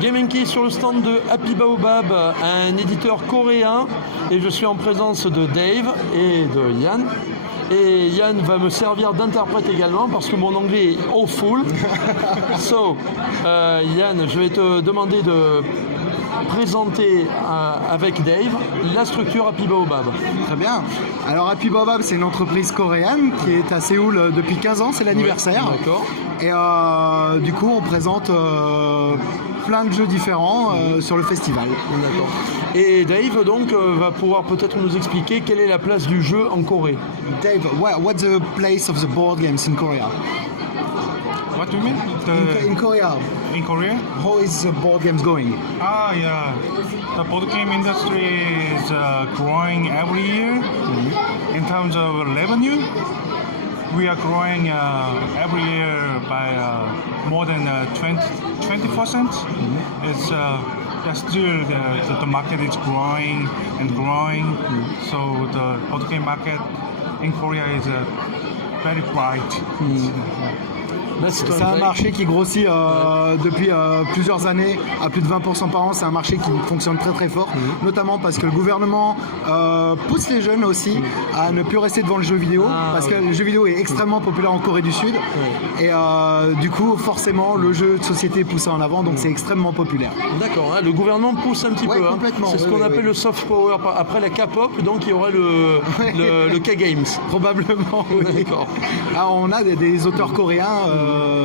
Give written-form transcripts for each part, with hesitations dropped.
Game & Key sur le stand de Happy Baobab, un éditeur coréen, et je suis en présence de Dave et de Yann. Et Yann va me servir d'interprète également parce que mon anglais est awful. So, Yann, je vais te demander de présenter avec Dave la structure Happy Baobab. Très bien. Alors Happy Baobab, c'est une entreprise coréenne qui est à Séoul depuis 15 ans, c'est l'anniversaire. Oui, d'accord. Et du coup, on présente plein de jeux différents sur le festival. D'accord. Et Dave donc va pouvoir peut-être nous expliquer quelle est la place du jeu en Corée. Dave, what's the place of the board games in Korea? What do you mean? In Korea, In Korea? how is the board games going? Yeah. The board game industry is growing every year. In terms of revenue, we are growing every year by more than 20%. It's still the market is growing and growing. So the board game market in Korea is very bright. C'est un marché qui grossit depuis plusieurs années à plus de 20% par an. C'est un marché qui fonctionne très très fort, notamment parce que le gouvernement pousse les jeunes aussi à ne plus rester devant le jeu vidéo, parce que le jeu vidéo est extrêmement populaire en Corée du Sud. Et du coup, forcément, le jeu de société est poussé en avant, donc c'est extrêmement populaire. D'accord, hein, le gouvernement pousse un petit peu. Complètement. C'est ce qu'on appelle le soft power. Après la K-pop, donc il y aura le K-Games. Probablement, oui. D'accord. Alors, on a des auteurs coréens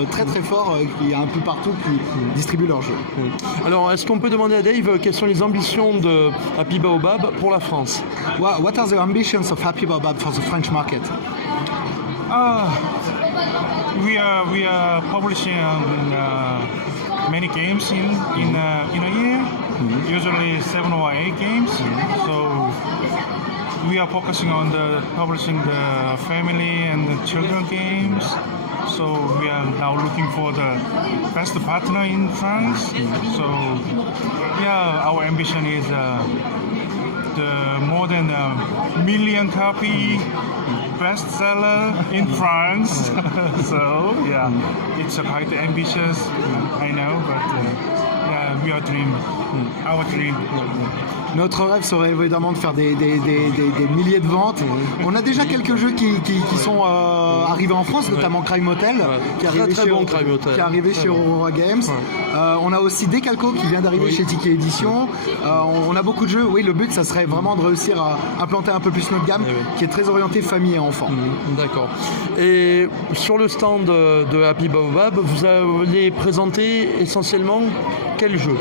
très très forts qui un peu partout qui distribuent leurs jeux. Alors, est-ce qu'on peut demander à Dave quelles sont les ambitions de Happy Baobab pour la France? What are the ambitions of Happy Baobab for the French market? We are publishing many games in a year, usually 7 or 8 games. So we are focusing on publishing the family and the children games. So we are now looking for the best partner in France. So yeah, our ambition is the more than a million copy bestseller in France. So yeah, it's quite ambitious, I know, but yeah, we are our dream. Notre rêve serait évidemment de faire des milliers de ventes. On a déjà quelques jeux qui sont arrivés en France, notamment Crime Hotel, qui est arrivé chez Aurora Games. On a aussi Decalco qui vient d'arriver chez Ticket Édition. On a beaucoup de jeux. Oui, le but, ça serait vraiment de réussir à implanter un peu plus notre gamme, qui est très orientée famille et enfants. D'accord. Et sur le stand de Happy Baobab, vous allez présenter essentiellement quel jeu?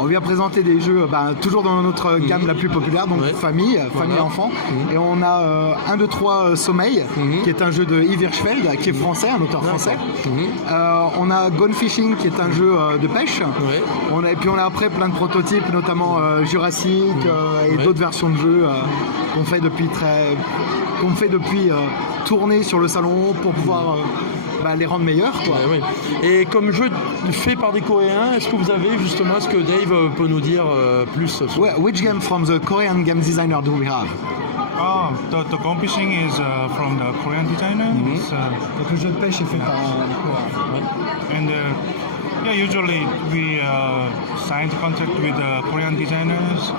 On vient présenter des jeux toujours dans notre gamme la plus populaire, donc famille enfant. Et on a 1, 2, 3 Sommeil, qui est un jeu de Yves Hirschfeld, qui est français, un auteur français. On a Gone Fishing, qui est un jeu de pêche. Et puis on a après plein de prototypes, notamment Jurassic et d'autres versions de jeux qu'on fait depuis tourner sur le salon pour pouvoir les rendre meilleurs, quoi. Et comme jeu fait par des Coréens, est-ce que vous avez justement ce que Dave peut nous dire plus sur... Which game from the Korean game designer do we have? The Gone Fishing is from the Korean designer. Donc le jeu de pêche est fait par And yeah, usually we signed contract with Korean designers,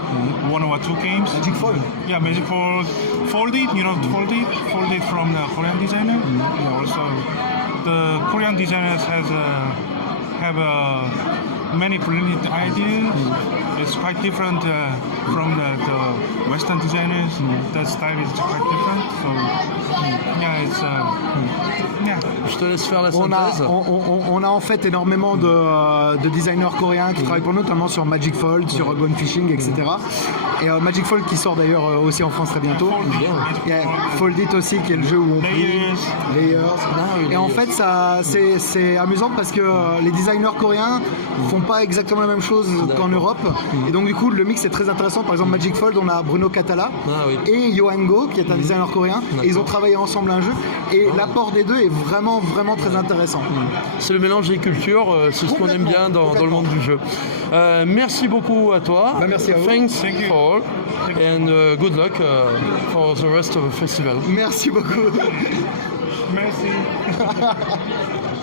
1 or 2 games. Magic Fold. Yeah, Magic Fold, Folded, Folded from the Korean designer. Yeah, also, the Korean designers have many brilliant ideas. It's quite different from the Western designers. The style is quite different. So yeah, it's yeah. Je te laisse faire la synthèse. On a en fait énormément de designers coréens qui travaillent pour nous, notamment sur Magic Fold, sur Gone Fishing, etc. Et Magic Fold qui sort d'ailleurs aussi en France très bientôt. Fold It aussi, qui est le jeu où on plie. Layers. Et en fait, c'est amusant parce que les designers coréens font pas exactement la même chose qu'en Europe. Et donc du coup, le mix est très intéressant. Par exemple, Magic Fold, on a Bruno Catala et Johan Go, qui est un designer coréen. Et ils ont travaillé ensemble un jeu. Et l'apport des deux est vraiment très intéressant. C'est le mélange des cultures, c'est ce qu'on aime bien dans le monde du jeu. Merci beaucoup à toi. Merci à vous. Thanks for all and good luck for the rest of the festival. Merci beaucoup. Merci.